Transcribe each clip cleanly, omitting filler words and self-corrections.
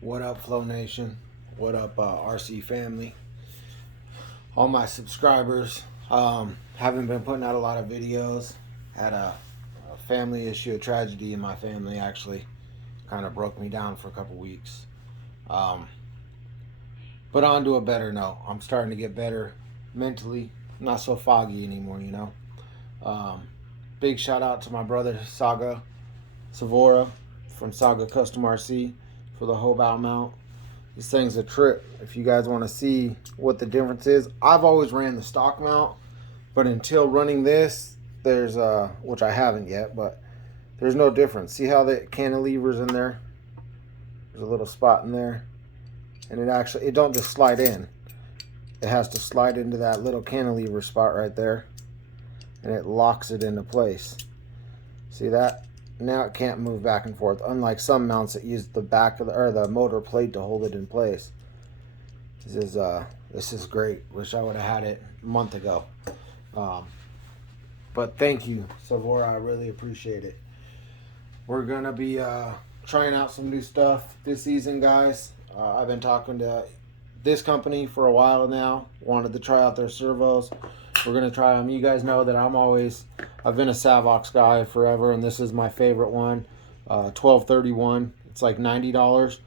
What up, Flow Nation? What up, RC family? All my subscribers. Haven't been putting out a lot of videos. Had a family issue, a tragedy in my family actually. Kind of broke me down for a couple weeks. But on to a better note. I'm starting to get better mentally. Not so foggy anymore, you know. Big shout out to my brother Savora from Saga Custom RC for the Hobart mount. This thing's a trip. If you guys want to see what the difference is, I've always ran the stock mount, but until running this, there's which I haven't yet, but there's no difference. See how the cantilever's in there? There's a little spot in there, and it don't just slide in. It has to slide into that little cantilever spot right there, and it locks it into place. See that? Now it can't move back and forth, unlike some mounts that use the back of the motor plate to hold it in place. This is great. Wish I would have had it a month ago. But thank you, Savora. I really appreciate it. We're gonna be trying out some new stuff this season, guys. I've been talking to this company for a while now. Wanted to try out their servos. We're gonna try them. You guys know that I've been a Servos guy forever, and this is my favorite one. 1231. It's like $90.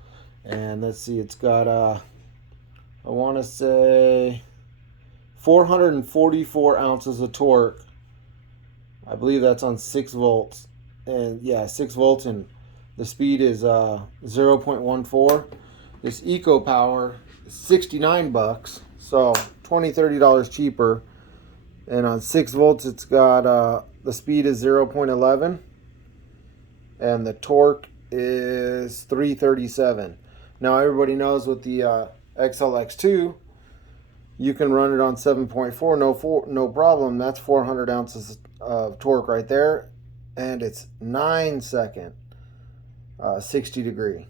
And let's see, it's got I want to say 444 ounces of torque. I believe that's on 6 volts. And yeah, 6 volts, and the speed is 0.14. This Eco Power is 69 bucks, so $20-$30 cheaper. And on 6 volts, it's got the speed is 0.11, and the torque is 337. Now everybody knows with the XLX2, you can run it on 7.4, no problem. That's 400 ounces of torque right there, and it's 9-second 60 degree.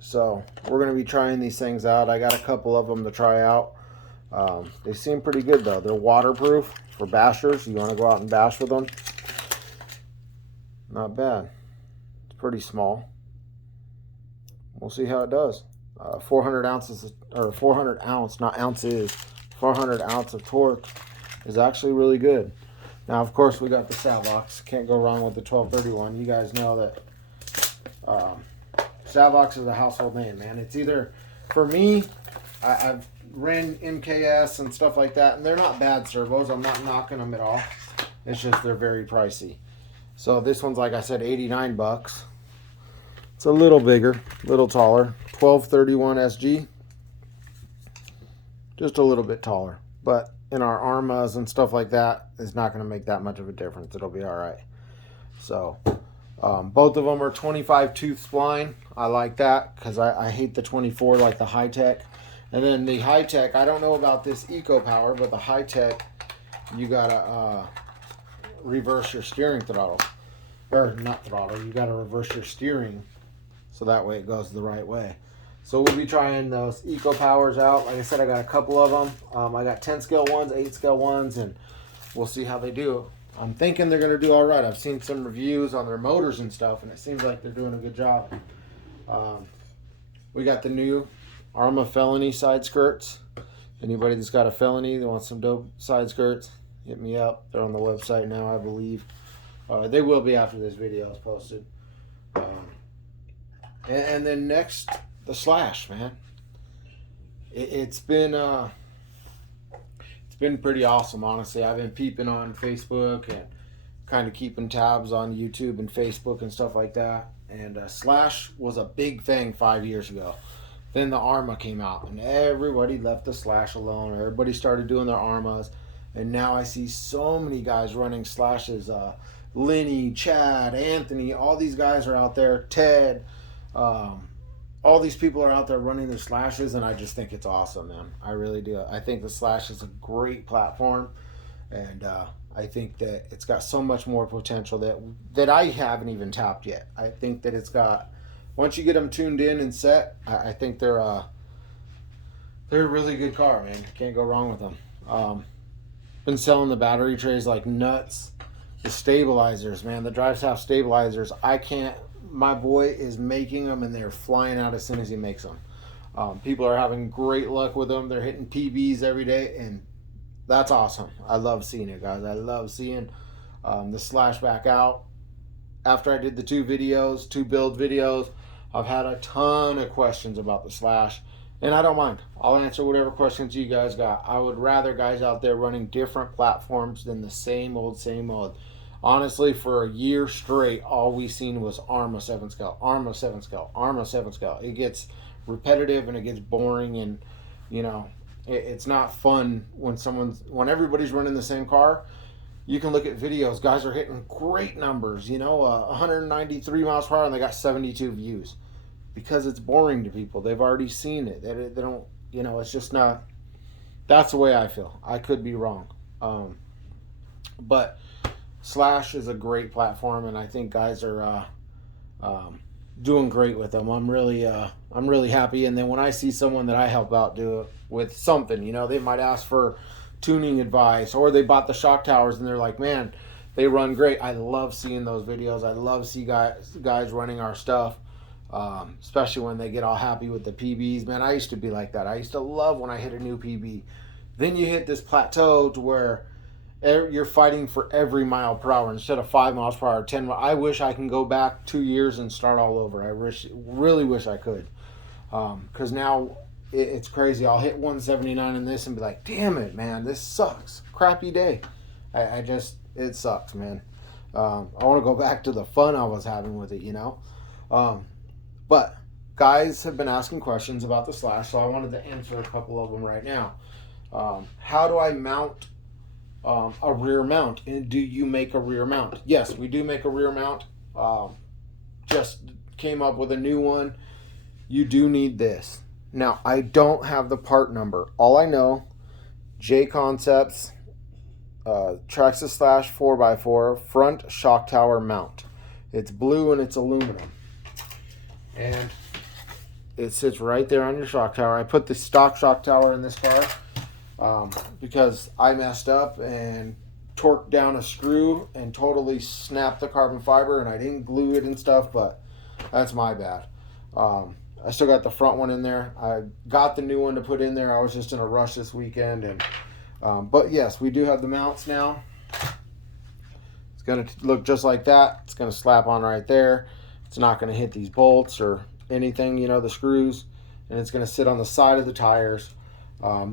So we're gonna be trying these things out. I got a couple of them to try out. They seem pretty good though. They're waterproof for bashers. You want to go out and bash with them. Not bad. It's pretty small. We'll see how it does. 400 ounces, or 400 ounce, not ounces, 400 ounce of torque is actually really good. Now, of course, we got the Servos. Can't go wrong with the 1231. You guys know that Servos is a household name, man. It's either, for me, I've ran MKS and stuff like that, and they're not bad servos. I'm not knocking them at all. It's just they're very pricey. So this one's, like I said, 89 bucks. It's a little bigger, a little taller. 1231 SG. Just a little bit taller. But in our Armas and stuff like that, it's not going to make that much of a difference. It'll be all right. So both of them are 25 tooth spline. I like that because I hate the 24 like the high tech. And then the high tech, I don't know about this Eco Power, but the high tech, you gotta reverse your steering throttle, or not throttle. You gotta reverse your steering, so that way it goes the right way. So we'll be trying those Eco Powers out. Like I said, I got a couple of them. I got 10 scale ones, 8 scale ones, and we'll see how they do. I'm thinking they're gonna do all right. I've seen some reviews on their motors and stuff, and it seems like they're doing a good job. We got the new Arma Felony side skirts. Anybody that's got a Felony that wants some dope side skirts, hit me up. They're on the website now, I believe. They will be after this video is posted. And then next, the Slash, man. It's been pretty awesome, honestly. I've been peeping on Facebook and kind of keeping tabs on YouTube and Facebook and stuff like that. And Slash was a big thing 5 years ago. Then the Arma came out, and everybody left the Slash alone. Everybody started doing their Armas, and now I see so many guys running Slashes. Lenny, Chad, Anthony, all these guys are out there. Ted, all these people are out there running their Slashes, and I just think it's awesome, man. I really do. I think the Slash is a great platform, and I think that it's got so much more potential that I haven't even tapped yet. I think that it's got, once you get them tuned in and set, I think they're a really good car, man. Can't go wrong with them. Been selling the battery trays like nuts. The stabilizers, man, the drive shaft stabilizers, I can't my boy is making them, and they're flying out as soon as he makes them. People are having great luck with them. They're hitting PBs every day, and that's awesome. I love seeing it, guys. I love seeing the Slash back out. After I did the two build videos, I've had a ton of questions about the Slash, and I don't mind. I'll answer whatever questions you guys got. I would rather guys out there running different platforms than the same old, same old. Honestly, for a year straight, all we seen was ARMA 7 scale, ARMA 7 scale, ARMA 7 scale. It gets repetitive and it gets boring, and you know, it's not fun when everybody's running the same car. You can look at videos, guys are hitting great numbers, 193 miles per hour, and they got 72 views, because it's boring to people. They've already seen it. They don't, it's just not. That's the way I feel. I could be wrong, but Slash is a great platform, and I think guys are doing great with them. I'm really happy. And then when I see someone that I help out do it with something, they might ask for tuning advice, or they bought the shock towers and they're like, man, they run great. I love seeing those videos. I love see guys running our stuff, especially when they get all happy with the PBs. Man, I used to be like that. I used to love when I hit a new PB. Then you hit this plateau to where you're fighting for every mile per hour instead of 5 miles per hour, 10. I wish I can go back 2 years and start all over. I really wish I could, because now it's crazy. I'll hit 179 in this and be like, damn it, man, this sucks. Crappy day. It sucks, man. I want to go back to the fun I was having with it, But guys have been asking questions about the Slash, so I wanted to answer a couple of them right now. How do I mount a rear mount, and do you make a rear mount? Yes, we do make a rear mount. Just came up with a new one. You do need this. Now, I don't have the part number. All I know, J Concepts, Traxxas Slash 4x4 front shock tower mount. It's blue and it's aluminum, and it sits right there on your shock tower. I put the stock shock tower in this car because I messed up and torqued down a screw and totally snapped the carbon fiber, and I didn't glue it and stuff, but that's my bad. I still got the front one in there. I got the new one to put in there. I was just in a rush this weekend, and but yes, we do have the mounts now. It's going to look just like that. It's going to slap on right there. It's not going to hit these bolts or anything, the screws, and it's going to sit on the side of the tires.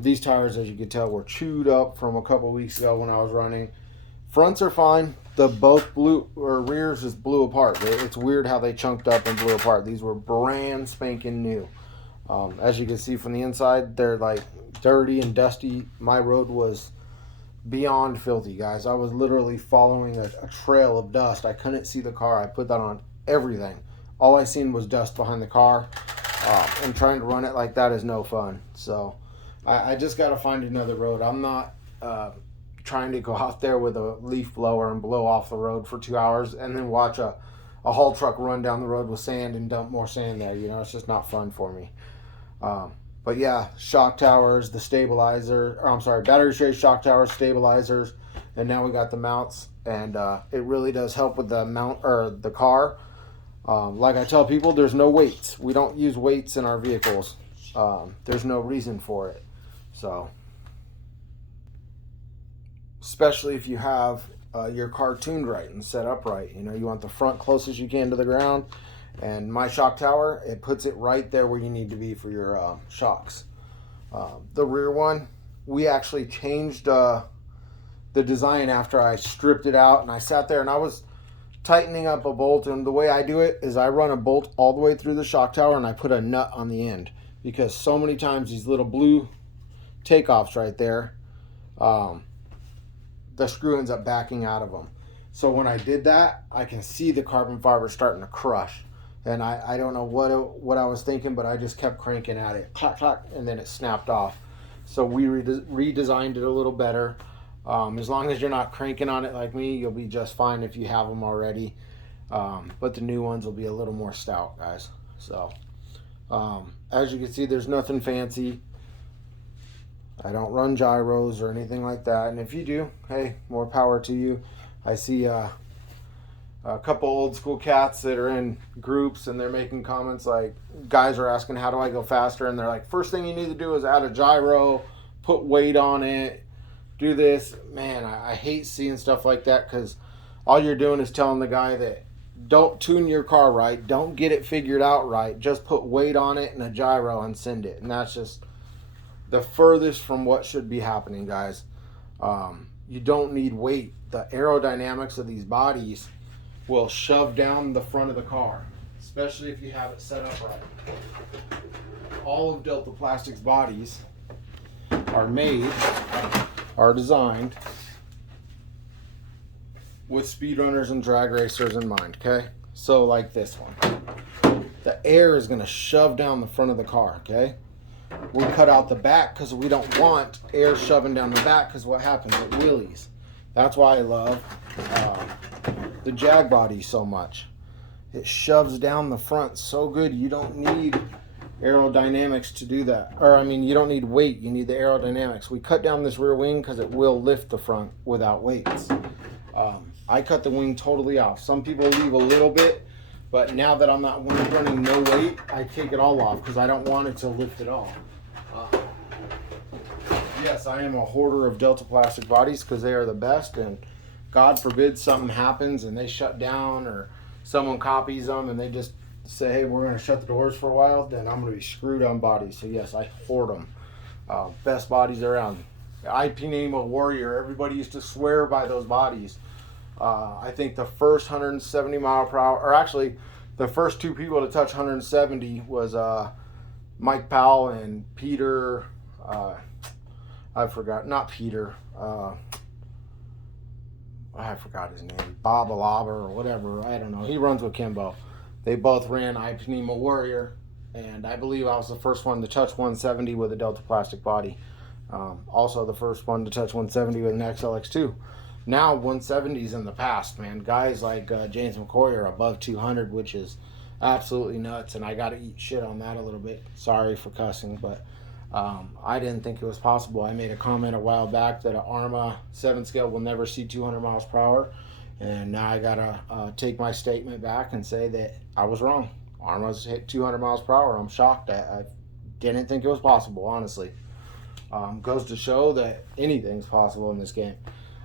These tires, as you can tell, were chewed up from a couple weeks ago when I was running. Fronts are fine. The both rears just blew apart. It's weird how they chunked up and blew apart. These were brand spanking new. As you can see from the inside, they're like dirty and dusty. My road was beyond filthy, guys. I was literally following a trail of dust. I couldn't see the car. I put that on everything. All I seen was dust behind the car, and trying to run it like that is no fun. So I just got to find another road. I'm not trying to go out there with a leaf blower and blow off the road for 2 hours and then watch a haul truck run down the road with sand and dump more sand there. It's just not fun for me. But yeah, shock towers, the stabilizer, battery tray shock towers, stabilizers, and now we got the mounts, and it really does help with the mount or the car. Like I tell people, there's no weights. We don't use weights in our vehicles. There's no reason for it. So, especially if you have your car tuned right and set up right. You want the front close as you can to the ground. And my shock tower, it puts it right there where you need to be for your shocks. The rear one, we actually changed the design after I stripped it out. And I sat there and I was tightening up a bolt. And the way I do it is I run a bolt all the way through the shock tower and I put a nut on the end. Because so many times these little blue takeoffs right there, the screw ends up backing out of them. So when I did that, I can see the carbon fiber starting to crush. And I don't know what I was thinking, but I just kept cranking at it, clack, clack, and then it snapped off. So we redesigned it a little better. As long as you're not cranking on it like me, you'll be just fine if you have them already. But the new ones will be a little more stout, guys. So as you can see, there's nothing fancy. I don't run gyros or anything like that. And if you do, hey, more power to you. I see a couple old school cats that are in groups, and they're making comments like, guys are asking, how do I go faster? And they're like, first thing you need to do is add a gyro, put weight on it, do this. Man, I hate seeing stuff like that, because all you're doing is telling the guy that don't tune your car right, don't get it figured out right, just put weight on it and a gyro and send it. And that's just the furthest from what should be happening, guys. You don't need weight. The aerodynamics of these bodies will shove down the front of the car, especially if you have it set up right. All of Delta Plastics bodies are designed with speedrunners and drag racers in mind, okay? So like this one, the air is gonna shove down the front of the car, okay? We cut out the back because we don't want air shoving down the back, because what happens? It wheelies. That's why I love the Jag body so much. It shoves down the front so good. You don't need aerodynamics to do that. Or, I mean, you don't need weight. You need the aerodynamics. We cut down this rear wing because it will lift the front without weights. I cut the wing totally off. Some people leave a little bit, but now that I'm not running no weight, I take it all off because I don't want it to lift at all. Yes, I am a hoarder of Delta Plastic bodies because they are the best, and God forbid something happens and they shut down, or someone copies them and they just say, hey, we're going to shut the doors for a while, then I'm going to be screwed on bodies. So yes, I hoard them. Best bodies around. IP name a warrior. Everybody used to swear by those bodies. I think the first 170 mile per hour, or actually the first two people to touch 170 was Mike Powell and Peter, I forgot, not Peter, I forgot his name, Bob Alaba or whatever, I don't know. He runs with Kimbo. They both ran Ipanema Warrior, and I believe I was the first one to touch 170 with a Delta Plastic body. Also the first one to touch 170 with an XLX2. Now 170's in the past, man. Guys like James McCoy are above 200, which is absolutely nuts, and I got to eat shit on that a little bit. Sorry for cussing, but I didn't think it was possible. I made a comment a while back that an Arma 7 scale will never see 200 miles per hour, and now I got to take my statement back and say that I was wrong. Arma's hit 200 miles per hour. I'm shocked. I didn't think it was possible, honestly. Goes to show that anything's possible in this game.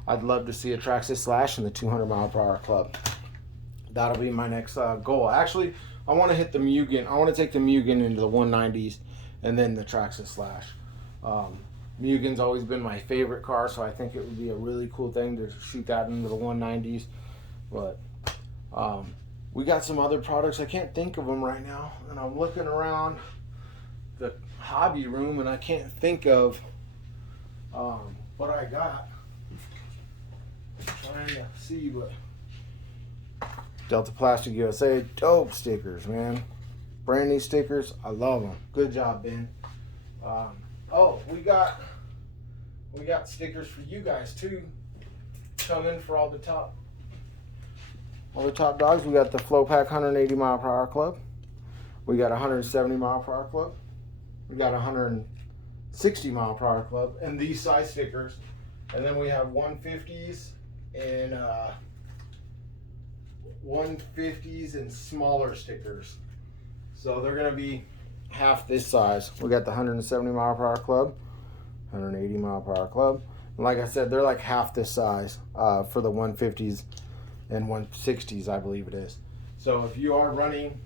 I'd love to see a Traxxas Slash in the 200 mile per hour club. That'll be my next goal. Actually, I want to hit the Mugen. I want to take the Mugen into the 190s and then the Traxxas Slash. Mugen's always been my favorite car, so I think it would be a really cool thing to shoot that into the 190s. But we got some other products. I can't think of them right now, and I'm looking around the hobby room and I can't think of what I got. Trying to see, but Delta Plastic USA, dope stickers, man. Brand new stickers, I love them. Good job, Ben. Oh, we got stickers for you guys too. Coming for all the top dogs. We got the Flow Pack 180 mile per hour club. We got 170 mile per hour club. We got 160 mile per hour club, and these size stickers. And then we have 150s and 150s and smaller stickers. So they're gonna be half this size. We got the 170 mile per hour club, 180 mile per hour club. And like I said, they're like half this size for the 150s and 160s, I believe it is. So if you are running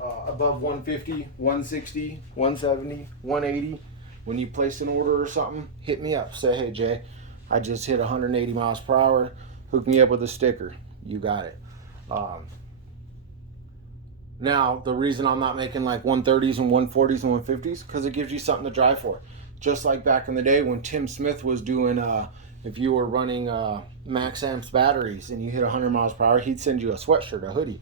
above 150, 160, 170, 180, when you place an order or something, hit me up. Say, hey Jay, I just hit 180 miles per hour. Hook me up with a sticker. You got it. Now, the reason I'm not making like 130s and 140s and 150s, because it gives you something to drive for. Just like back in the day when Tim Smith was doing, if you were running Max Amps batteries and you hit 100 miles per hour, he'd send you a sweatshirt, a hoodie.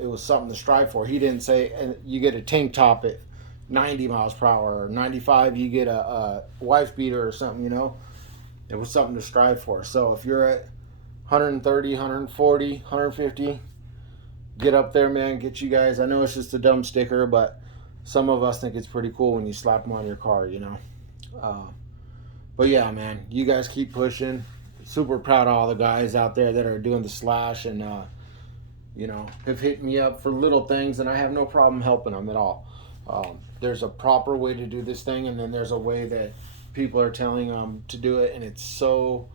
It was something to strive for. He didn't say, and you get a tank top at 90 miles per hour, or 95, you get a wife beater or something, you know. It was something to strive for. So if you're at 130, 140, 150, get up there, man. Get you guys. I know it's just a dumb sticker, but some of us think it's pretty cool when you slap them on your car, you know. But yeah, man, you guys keep pushing. Super proud of all the guys out there that are doing the Slash, and you know, have hit me up for little things, and I have no problem helping them at all. There's a proper way to do this thing, and then there's a way that people are telling them to do it, and it's so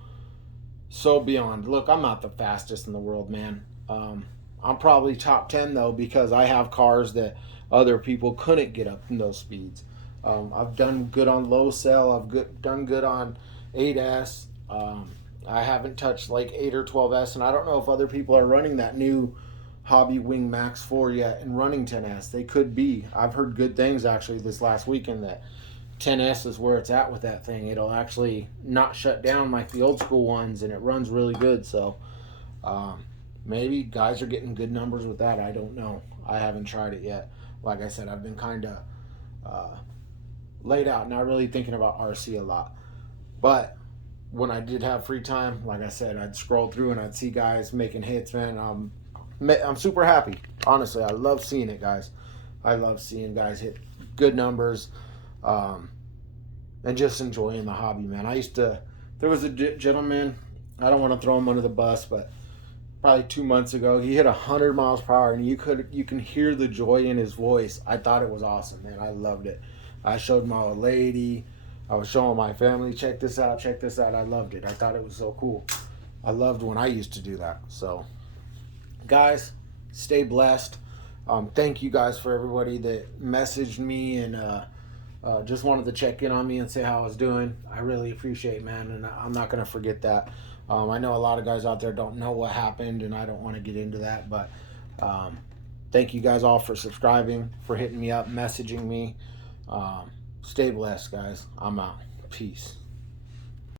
beyond. Look, I'm not the fastest in the world, man. I'm probably top 10 though, because I have cars that other people couldn't get up in those speeds. I've done good on low cell. Done good on 8S. I haven't touched like 8 or 12S, and I don't know if other people are running that new Hobby Wing Max 4 yet and running 10S. They could be. I've heard good things actually this last weekend that 10S is where it's at with that thing. It'll actually not shut down like the old school ones, and it runs really good. So maybe guys are getting good numbers with that. I don't know. I haven't tried it yet. Like I said, I've been kind of laid out, not really thinking about RC a lot. But when I did have free time, like I said, I'd scroll through and I'd see guys making hits, man. I'm super happy. Honestly, I love seeing it, guys. I love seeing guys hit good numbers, and just enjoying the hobby, man. There was a gentleman, I don't want to throw him under the bus, but probably 2 months ago, he hit 100 miles per hour, and you can hear the joy in his voice. I thought it was awesome, man. I loved it. I showed my old lady. I was showing my family, check this out, check this out. I loved it. I thought it was so cool. I loved when I used to do that. So, guys, stay blessed. Thank you guys for everybody that messaged me and just wanted to check in on me and say how I was doing. I really appreciate it, man, and I'm not going to forget that. I know a lot of guys out there don't know what happened, and I don't want to get into that, but thank you guys all for subscribing, for hitting me up, messaging me. Stay blessed, guys. I'm out. Peace.